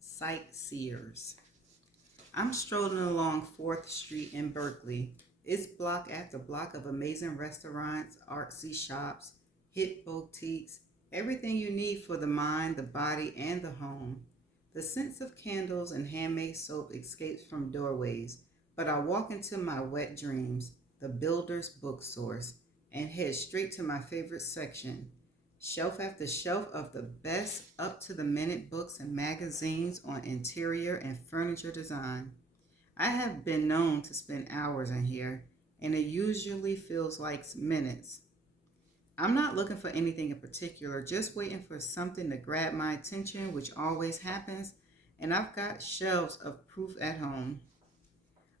Sightseers. I'm strolling along 4th Street in Berkeley. It's block after block of amazing restaurants, artsy shops, hip boutiques, everything you need for the mind, the body, and the home. The scents of candles and handmade soap escapes from doorways, but I walk into my wet dreams, the builder's book source, and head straight to my favorite section. Shelf after shelf of the best up to the minute books and magazines on interior and furniture design. I have been known to spend hours in here, and it usually feels like minutes. I'm not looking for anything in particular, just waiting for something to grab my attention, which always happens, and I've got shelves of proof at home.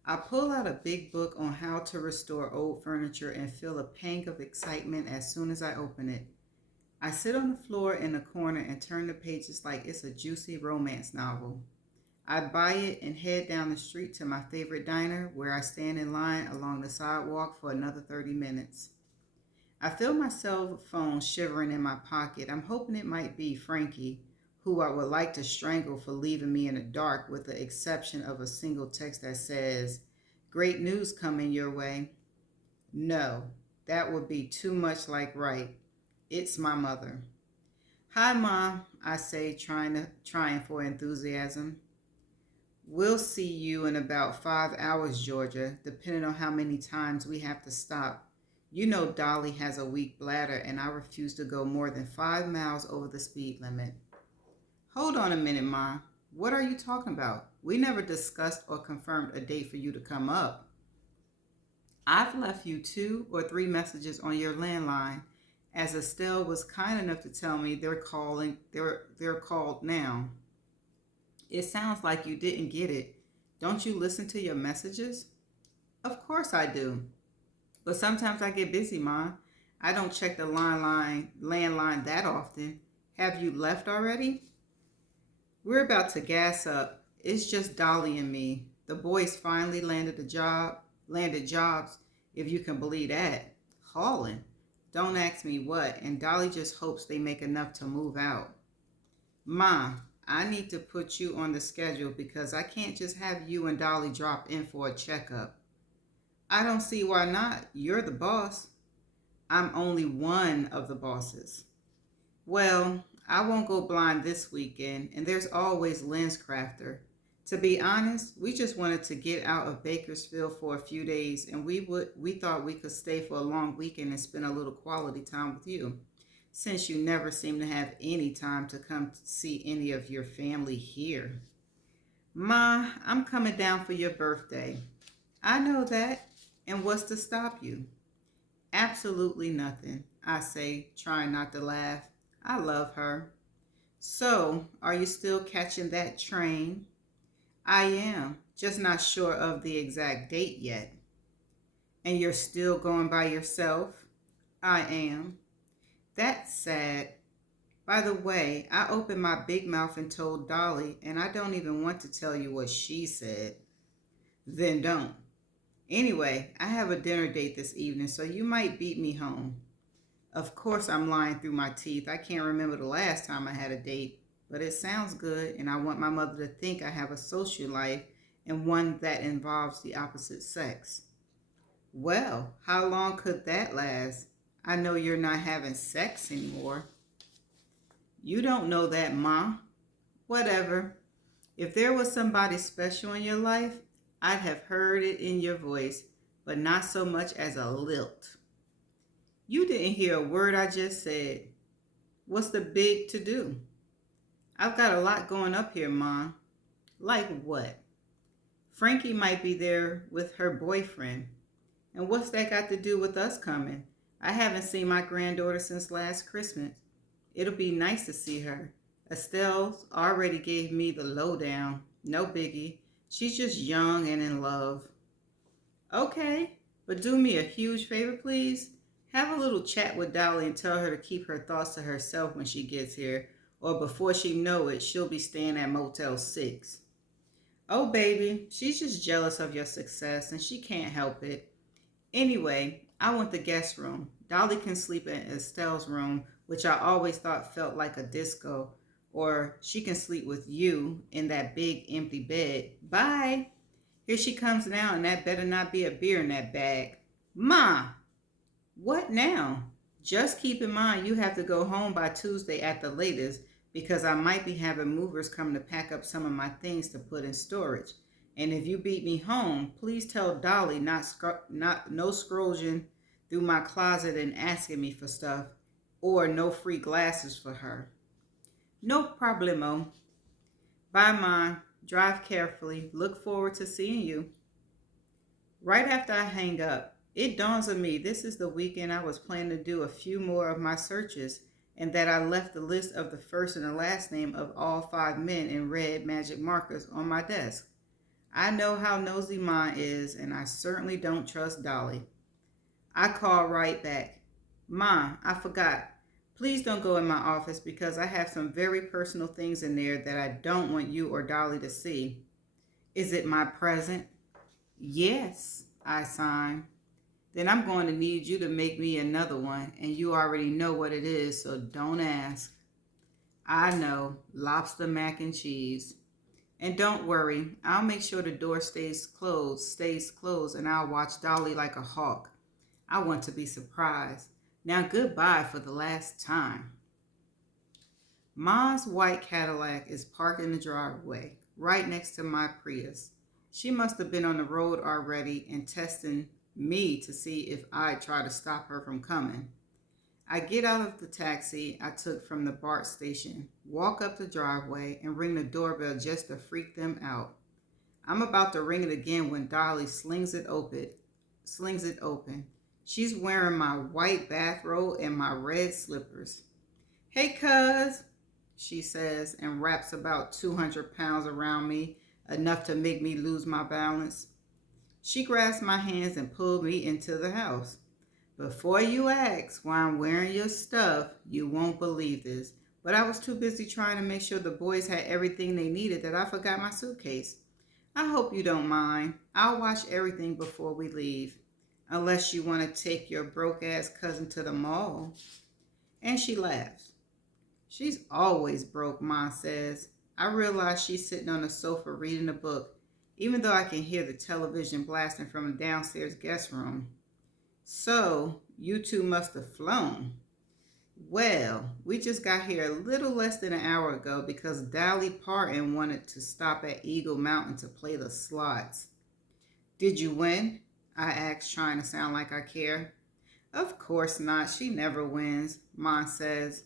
I pull out a big book on how to restore old furniture and feel a pang of excitement as soon as I open it. I sit on the floor in the corner and turn the pages like it's a juicy romance novel. I buy it and head down the street to my favorite diner where I stand in line along the sidewalk for another 30 minutes. I feel my cell phone shivering in my pocket. I'm hoping it might be Frankie, who I would like to strangle for leaving me in the dark with the exception of a single text that says, "Great news coming your way." No, that would be too much like right. It's my mother. "Hi, Mom," I say, trying for enthusiasm. "We'll see you in about 5 hours, Georgia, depending on how many times we have to stop. You know Dolly has a weak bladder, and I refuse to go more than 5 miles over the speed limit." "Hold on a minute, Ma. What are you talking about? We never discussed or confirmed a date for you to come up." "I've left you 2 or 3 messages on your landline, as Estelle was kind enough to tell me they're called now. It sounds like you didn't get it. Don't you listen to your messages?" "Of course I do. But sometimes I get busy, Ma. I don't check the landline that often. Have you left already?" We're about to gas up. It's just Dolly and me. The boys finally landed jobs, if you can believe that. Hauling. Don't ask me what, and Dolly just hopes they make enough to move out. "Ma, I need to put you on the schedule because I can't just have you and Dolly drop in for a checkup." "I don't see why not. You're the boss." "I'm only one of the bosses." "Well, I won't go blind this weekend, and there's always LensCrafter. To be honest, we just wanted to get out of Bakersfield for a few days, and we thought we could stay for a long weekend and spend a little quality time with you, since you never seem to have any time to come see any of your family here." "Ma, I'm coming down for your birthday." "I know that. And what's to stop you?" "Absolutely nothing," I say, trying not to laugh. I love her. "So, are you still catching that train?" "I am, just not sure of the exact date yet." "And you're still going by yourself?" "I am." "That's sad. By the way, I opened my big mouth and told Dolly, and I don't even want to tell you what she said." "Then don't. Anyway, I have a dinner date this evening, so you might beat me home." Of course I'm lying through my teeth. I can't remember the last time I had a date, but it sounds good, and I want my mother to think I have a social life and one that involves the opposite sex. "Well, how long could that last? I know you're not having sex anymore." "You don't know that, Ma." "Whatever. If there was somebody special in your life, I'd have heard it in your voice, but not so much as a lilt." "You didn't hear a word I just said. What's the big to do?" "I've got a lot going up here, Ma." "Like what?" "Frankie might be there with her boyfriend." "And what's that got to do with us coming? I haven't seen my granddaughter since last Christmas. It'll be nice to see her. Estelle's already gave me the lowdown. No biggie. She's just young and in love." "Okay, but do me a huge favor, please. Have a little chat with Dolly and tell her to keep her thoughts to herself when she gets here, or before she know it, she'll be staying at Motel 6. "Oh, baby, she's just jealous of your success, and she can't help it. Anyway, I want the guest room. Dolly can sleep in Estelle's room, which I always thought felt like a disco, Or she can sleep with you in that big empty bed. Bye. Here she comes now, and that better not be a beer in that bag. Ma, what now? Just keep in mind you have to go home by Tuesday at the latest because I might be having movers come to pack up some of my things to put in storage. And if you beat me home, please tell Dolly not no scrolling through my closet and asking me for stuff, or no free glasses for her. No problemo. Bye, Ma. Drive carefully. Look forward to seeing you. Right after I hang up, it dawns on me this is the weekend I was planning to do a few more of my searches, and that I left the list of the first and the last name of all 5 men in red magic markers on my desk. I know how nosy mine is, and I certainly don't trust Dolly. I call right back. Ma, I forgot. Please don't go in my office because I have some very personal things in there that I don't want you or Dolly to see. Is it my present? Yes, I sign. Then I'm going to need you to make me another one, and you already know what it is, so don't ask. I know, lobster mac and cheese. And don't worry, I'll make sure the door stays closed, and I'll watch Dolly like a hawk. I want to be surprised. Now goodbye for the last time. Ma's white Cadillac is parked in the driveway, right next to my Prius. She must have been on the road already and testing me to see if I'd try to stop her from coming. I get out of the taxi I took from the BART station, walk up the driveway, and ring the doorbell just to freak them out. I'm about to ring it again when Dolly slings it open. She's wearing my white bathrobe and my red slippers. Hey, cuz, she says, and wraps about 200 pounds around me, enough to make me lose my balance. She grabs my hands and pulled me into the house. Before you ask why I'm wearing your stuff, you won't believe this, but I was too busy trying to make sure the boys had everything they needed that I forgot my suitcase. I hope you don't mind. I'll wash everything before we leave, unless you want to take your broke-ass cousin to the mall. And she laughs. She's always broke, Ma says. I realize she's sitting on the sofa reading a book, even though I can hear the television blasting from the downstairs guest room. So, you two must have flown. Well, we just got here a little less than an hour ago because Dolly Parton wanted to stop at Eagle Mountain to play the slots. Did you win? I asked, trying to sound like I care. Of course not. She never wins, Ma says.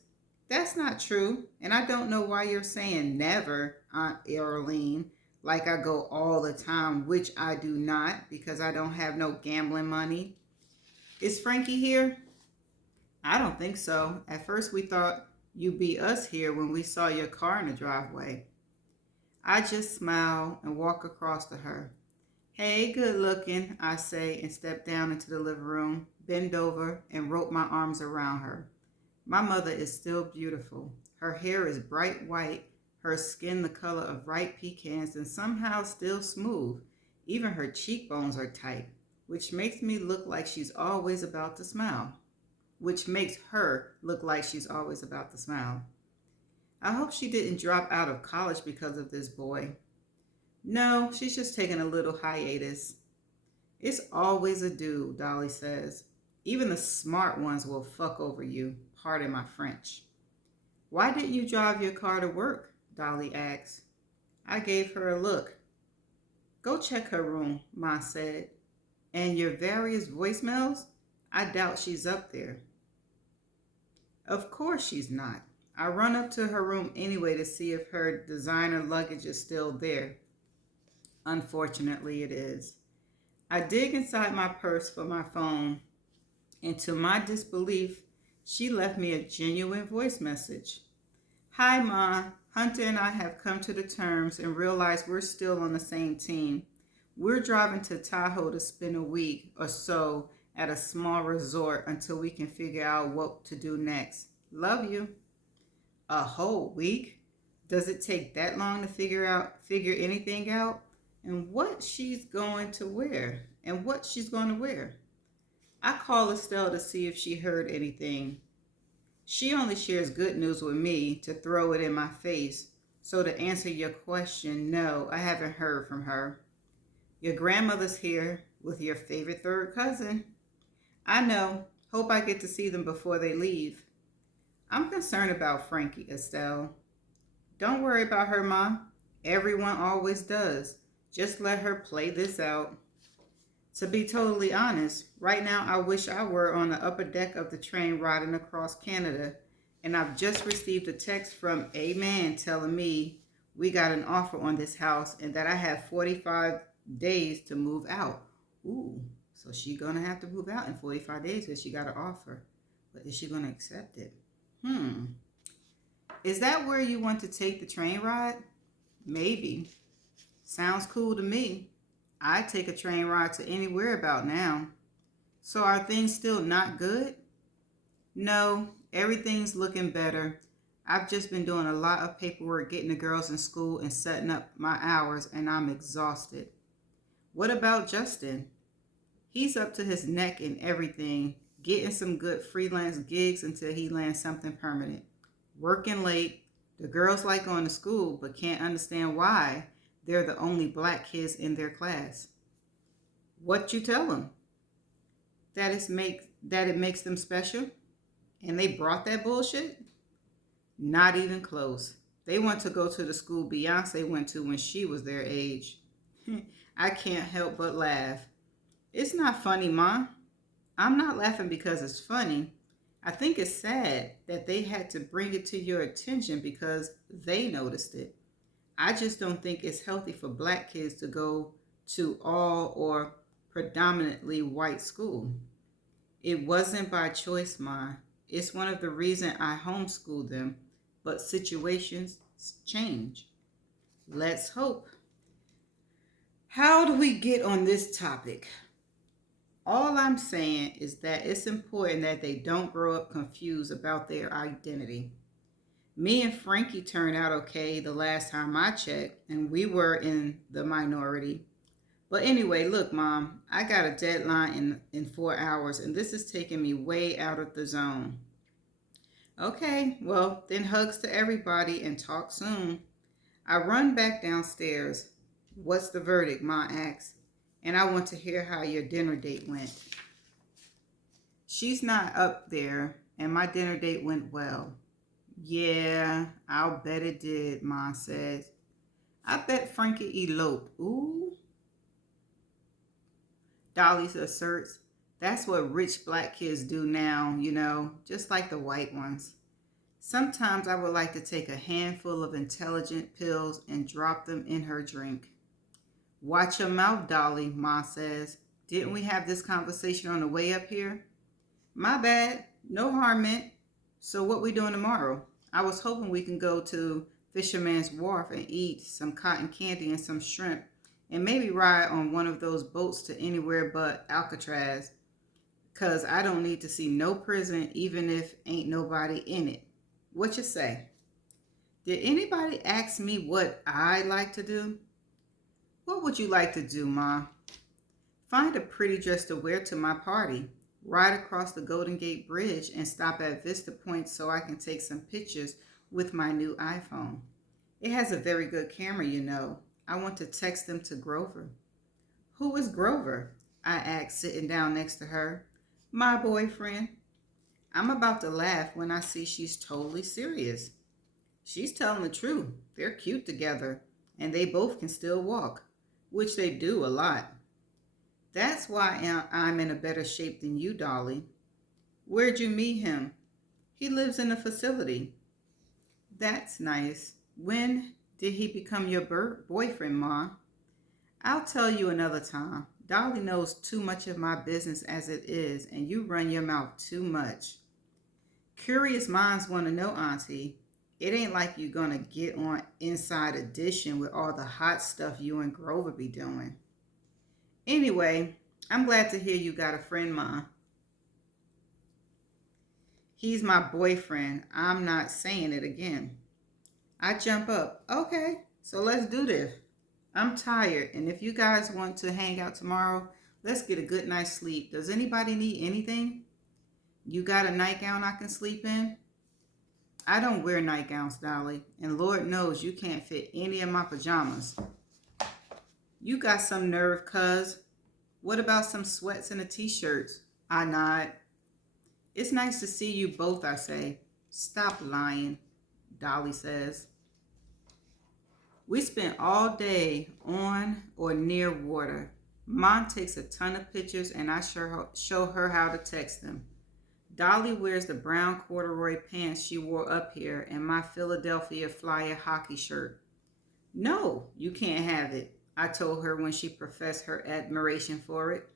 That's not true, and I don't know why you're saying never, Aunt Earlene, like I go all the time, which I do not because I don't have no gambling money. Is Frankie here? I don't think so. At first we thought you beat us here when we saw your car in the driveway. I just smile and walk across to her. Hey, good looking, I say, and step down into the living room, bend over, and rope my arms around her. My mother is still beautiful. Her hair is bright white, her skin the color of ripe pecans, and somehow still smooth. Even her cheekbones are tight, which makes me look like she's always about to smile. Which makes her look like she's always about to smile. I hope she didn't drop out of college because of this boy. No, she's just taking a little hiatus. It's always a dude, Dolly says. Even the smart ones will fuck over you. Pardon my French. Why didn't you drive your car to work? Dolly asks. I gave her a look. Go check her room, Ma said. And your various voicemails? I doubt she's up there. Of course she's not. I run up to her room anyway to see if her designer luggage is still there. Unfortunately, it is. I dig inside my purse for my phone, and to my disbelief, she left me a genuine voice message. Hi, Ma. Hunter and I have come to the terms and realize we're still on the same team. We're driving to Tahoe to spend a week or so at a small resort until we can figure out what to do next. Love you. A whole week? Does it take that long to figure anything out? And what she's going to wear? I call Estelle to see if she heard anything. She only shares good news with me to throw it in my face. So to answer your question, no, I haven't heard from her. Your grandmother's here with your favorite third cousin. I know. Hope I get to see them before they leave. I'm concerned about Frankie, Estelle. Don't worry about her, Ma. Everyone always does. Just let her play this out. To be totally honest, right now I wish I were on the upper deck of the train riding across Canada, and I've just received a text from a man telling me we got an offer on this house and that I have 45 days to move out. Ooh, so she gonna have to move out in 45 days because she got an offer. But is she gonna accept it? Hmm. Is that where you want to take the train ride? Maybe. Sounds cool to me. I'd take a train ride to anywhere about now. So are things still not good? No, everything's looking better. I've just been doing a lot of paperwork getting the girls in school and setting up my hours, and I'm exhausted. What about Justin? He's up to his neck in everything, getting some good freelance gigs until he lands something permanent. Working late. The girls like going to school but can't understand why they're the only black kids in their class. What you tell them? That it makes them special? And they brought that bullshit? Not even close. They want to go to the school Beyonce went to when she was their age. I can't help but laugh. It's not funny, Ma. I'm not laughing because it's funny. I think it's sad that they had to bring it to your attention because they noticed it. I just don't think it's healthy for black kids to go to all or predominantly white school. It wasn't by choice, Ma. It's one of the reasons I homeschooled them, but situations change. Let's hope. How do we get on this topic? All I'm saying is that it's important that they don't grow up confused about their identity. Me and Frankie turned out okay the last time I checked, and we were in the minority. But anyway, look, Mom, I got a deadline in 4 hours, and this is taking me way out of the zone. Okay, well, then hugs to everybody and talk soon. I run back downstairs. What's the verdict, Ma asks, and I want to hear how your dinner date went. She's not up there, and my dinner date went well. Yeah, I'll bet it did, Ma says. I bet Frankie eloped. Ooh. Dolly asserts, that's what rich black kids do now, just like the white ones. Sometimes I would like to take a handful of intelligent pills and drop them in her drink. Watch your mouth, Dolly, Ma says. Didn't we have this conversation on the way up here? My bad. No harm meant. So what we doing tomorrow? I was hoping we can go to Fisherman's Wharf and eat some cotton candy and some shrimp and maybe ride on one of those boats to anywhere but Alcatraz. Cause I don't need to see no prison even if ain't nobody in it. What you say? Did anybody ask me what I like to do? What would you like to do, Ma? Find a pretty dress to wear to my party. Ride across the Golden Gate Bridge and stop at Vista Point so I can take some pictures with my new iPhone. It has a very good camera. I want to text them to Grover. Who is Grover? I asked, sitting down next to her. My boyfriend. I'm about to laugh when I see she's totally serious. She's telling the truth. They're cute together, and they both can still walk, which they do a lot. That's why I'm in a better shape than you, Dolly. Where'd you meet him? He lives in a facility. That's nice. When did he become your boyfriend, Ma? I'll tell you another time. Dolly knows too much of my business as it is, and you run your mouth too much. Curious minds want to know, Auntie. It ain't like you're going to get on Inside Edition with all the hot stuff you and Grover be doing. Anyway, I'm glad to hear you got a friend, Ma. He's my boyfriend. I'm not saying it again. I jump up. Okay, so let's do this. I'm tired, and if you guys want to hang out tomorrow, let's get a good night's sleep. Does anybody need anything? You got a nightgown I can sleep in? I don't wear nightgowns, Dolly, and Lord knows you can't fit any of my pajamas. You got some nerve, cuz. What about some sweats and a t-shirt? I nod. It's nice to see you both, I say. Stop lying, Dolly says. We spent all day on or near water. Mom takes a ton of pictures and I show her how to text them. Dolly wears the brown corduroy pants she wore up here and my Philadelphia Flyer hockey shirt. No, you can't have it, I told her when she professed her admiration for it.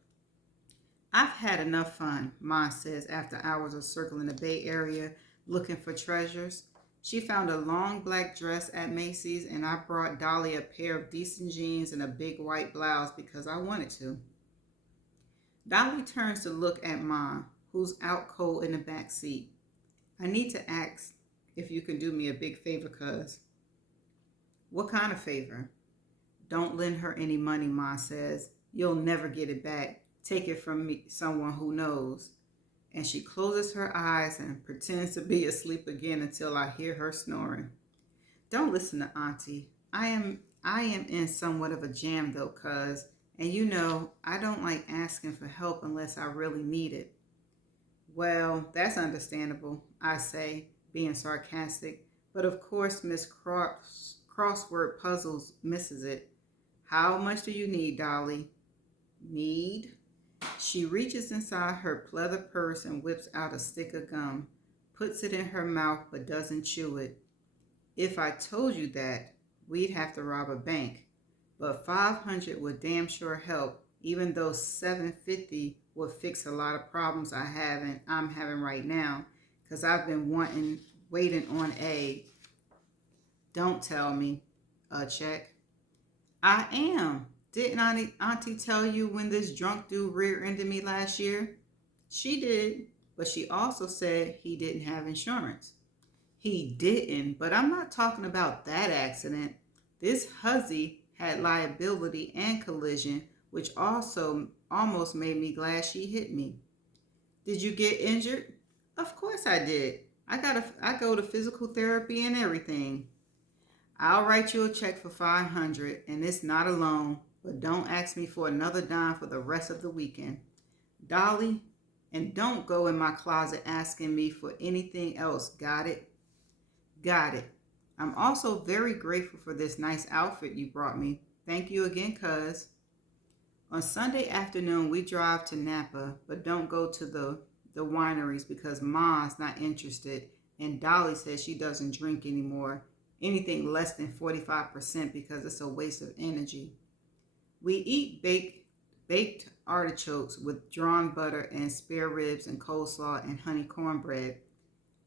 I've had enough fun, Ma says after hours of circling the Bay Area looking for treasures. She found a long black dress at Macy's and I brought Dolly a pair of decent jeans and a big white blouse because I wanted to. Dolly turns to look at Ma, who's out cold in the back seat. I need to ask if you can do me a big favor, cuz. What kind of favor? Don't lend her any money, Ma says. You'll never get it back. Take it from me, someone who knows. And she closes her eyes and pretends to be asleep again until I hear her snoring. Don't listen to Auntie. I am in somewhat of a jam though, cuz, and you know, I don't like asking for help unless I really need it. Well, that's understandable, I say, being sarcastic, but of course Miss Crossword Puzzles misses it. How much do you need, Dolly? Need? She reaches inside her pleather purse and whips out a stick of gum, puts it in her mouth but doesn't chew it. If I told you that, we'd have to rob a bank, but 500 would damn sure help, even though 750 would fix a lot of problems I'm having right now, because I've been waiting on a, don't tell me, a check. I am. Didn't Auntie tell you when this drunk dude rear-ended me last year? She did, but she also said he didn't have insurance. He didn't, but I'm not talking about that accident. This hussy had liability and collision, which also almost made me glad she hit me. Did you get injured? Of course I did. I go to physical therapy and everything. I'll write you a check for 500, and it's not a loan, but don't ask me for another dime for the rest of the weekend. Dolly, and don't go in my closet asking me for anything else, got it? Got it. I'm also very grateful for this nice outfit you brought me. Thank you again, cuz. On Sunday afternoon, we drive to Napa, but don't go to the wineries because Ma's not interested, and Dolly says she doesn't drink anymore, anything less than 45% because it's a waste of energy. We eat baked artichokes with drawn butter and spare ribs and coleslaw and honey cornbread.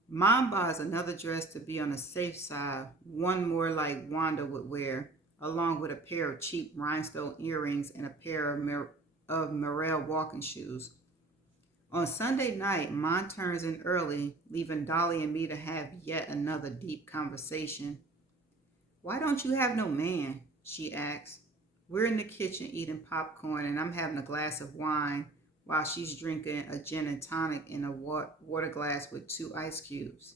Mom buys another dress to be on the safe side, one more like Wanda would wear, along with a pair of cheap rhinestone earrings and a pair of Morel walking shoes. On Sunday night, Mom turns in early, leaving Dolly and me to have yet another deep conversation. Why don't you have no man? She asks. We're in the kitchen eating popcorn and I'm having a glass of wine while she's drinking a gin and tonic in a water glass with 2 ice cubes.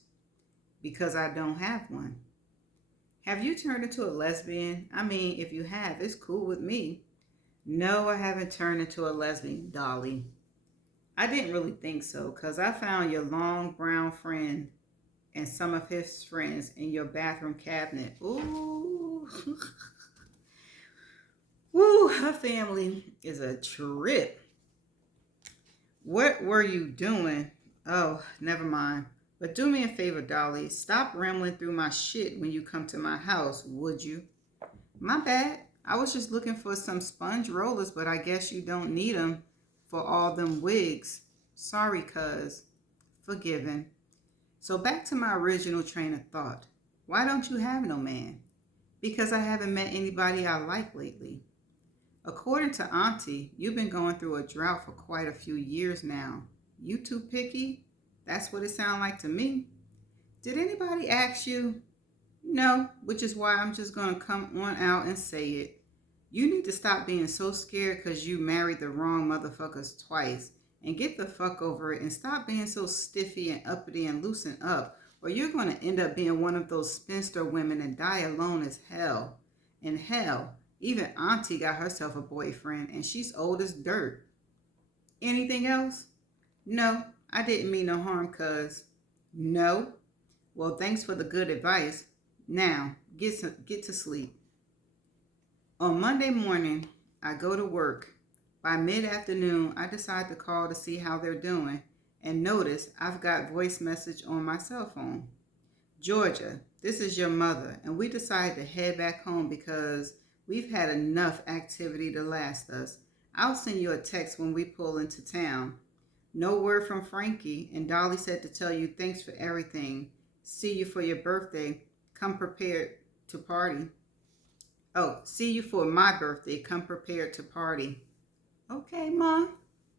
Because I don't have one. Have you turned into a lesbian? I mean, if you have, it's cool with me. No, I haven't turned into a lesbian, Dolly. I didn't really think so, because I found your long brown friend and some of his friends in your bathroom cabinet. Ooh. Woo, her family is a trip. What were you doing? Oh, never mind. But do me a favor, Dolly. Stop rambling through my shit when you come to my house, would you? My bad. I was just looking for some sponge rollers, but I guess you don't need them for all them wigs. Sorry, cuz. Forgiven. So back to my original train of thought. Why don't you have no man? Because I haven't met anybody I like lately. According to Auntie, you've been going through a drought for quite a few years now. You too picky? That's what it sounds like to me. Did anybody ask you? No, which is why I'm just going to come on out and say it. You need to stop being so scared because you married the wrong motherfuckers twice and get the fuck over it and stop being so stiffy and uppity and loosen up or you're going to end up being one of those spinster women and die alone as hell. And hell, even Auntie got herself a boyfriend and she's old as dirt. Anything else? No, I didn't mean no harm, cuz. No? Well, thanks for the good advice. Now, get to sleep. On Monday morning, I go to work. By mid-afternoon, I decide to call to see how they're doing and notice I've got voice message on my cell phone. Georgia, this is your mother, and we decided to head back home because we've had enough activity to last us. I'll send you a text when we pull into town. No word from Frankie, and Dolly said to tell you thanks for everything. See you for your birthday. Come prepared to party. Oh, see you for my birthday. Come prepared to party. Okay, Ma.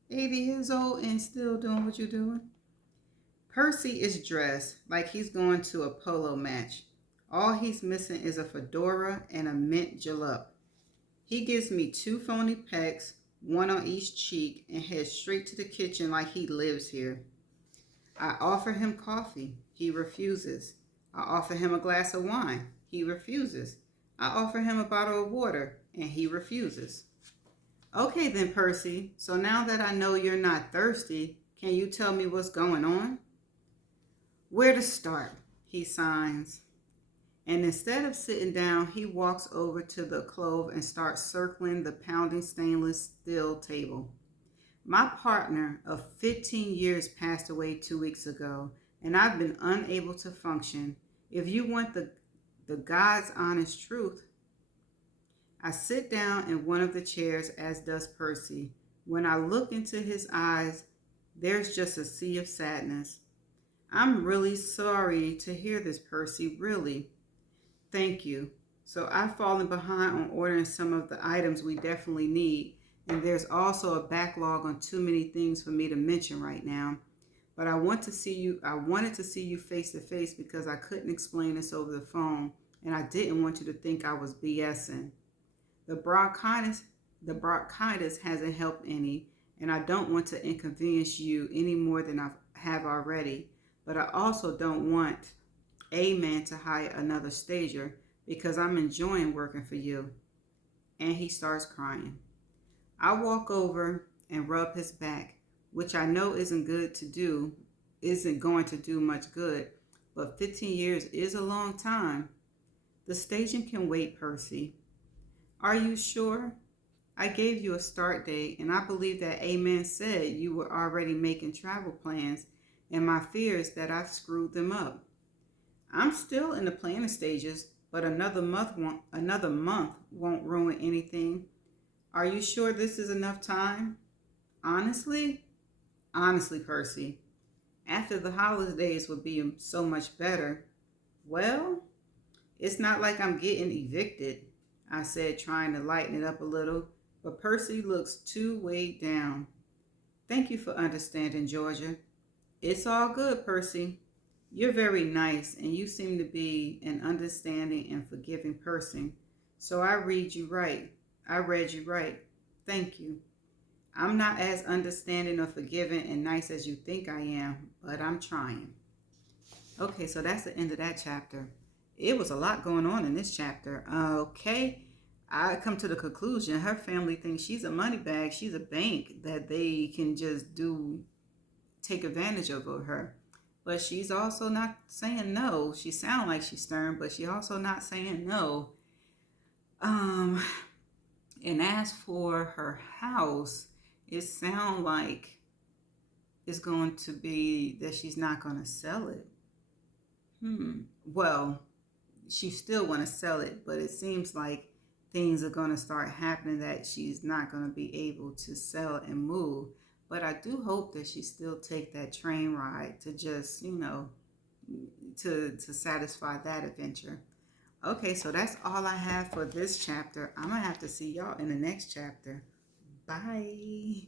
80 years old and still doing what you're doing. Percy is dressed like he's going to a polo match. All he's missing is a fedora and a mint jalap. He gives me 2 phony pecks, one on each cheek, and heads straight to the kitchen like he lives here. I offer him coffee. He refuses. I offer him a glass of wine. He refuses. I offer him a bottle of water, and he refuses. Okay then, Percy, so now that I know you're not thirsty, can you tell me what's going on? Where to start? He signs. And instead of sitting down, he walks over to the clove and starts circling the pounding stainless steel table. My partner of 15 years passed away 2 weeks ago, and I've been unable to function. If you want the God's honest truth, I sit down in one of the chairs, as does Percy. When I look into his eyes, there's just a sea of sadness. I'm really sorry to hear this, Percy, really. Thank you. So I've fallen behind on ordering some of the items we definitely need, and there's also a backlog on too many things for me to mention right now. But I wanted to see you face to face because I couldn't explain this over the phone, and I didn't want you to think I was BSing. The bronchitis hasn't helped any, and I don't want to inconvenience you any more than I have already. But I also don't want a man to hire another stager because I'm enjoying working for you. And he starts crying. I walk over and rub his back, which I know isn't going to do much good, but 15 years is a long time. The staging can wait, Percy. Are you sure? I gave you a start date, and I believe that Amen said you were already making travel plans, and my fear is that I've screwed them up. I'm still in the planning stages, but another month won't ruin anything. Are you sure this is enough time? Honestly, Percy, after the holidays would be so much better. Well, it's not like I'm getting evicted, I said, trying to lighten it up a little, but Percy looks too weighed down. Thank you for understanding, Georgia. It's all good, Percy. You're very nice, and you seem to be an understanding and forgiving person. So I read you right. Thank you. I'm not as understanding or forgiving and nice as you think I am, but I'm trying. Okay, so that's the end of that chapter. It was a lot going on in this chapter. Okay, I come to the conclusion her family thinks she's a money bag. She's a bank that they can just take advantage of her. But she's also not saying no. She sounds like she's stern, but she's also not saying no. And as for her house, it sounds like it's going to be that she's not going to sell it. Well, she still want to sell it, but it seems like things are going to start happening that she's not going to be able to sell and move. But I do hope that she still take that train ride to just, to satisfy that adventure. Okay, so that's all I have for this chapter. I'm going to have to see y'all in the next chapter. Bye.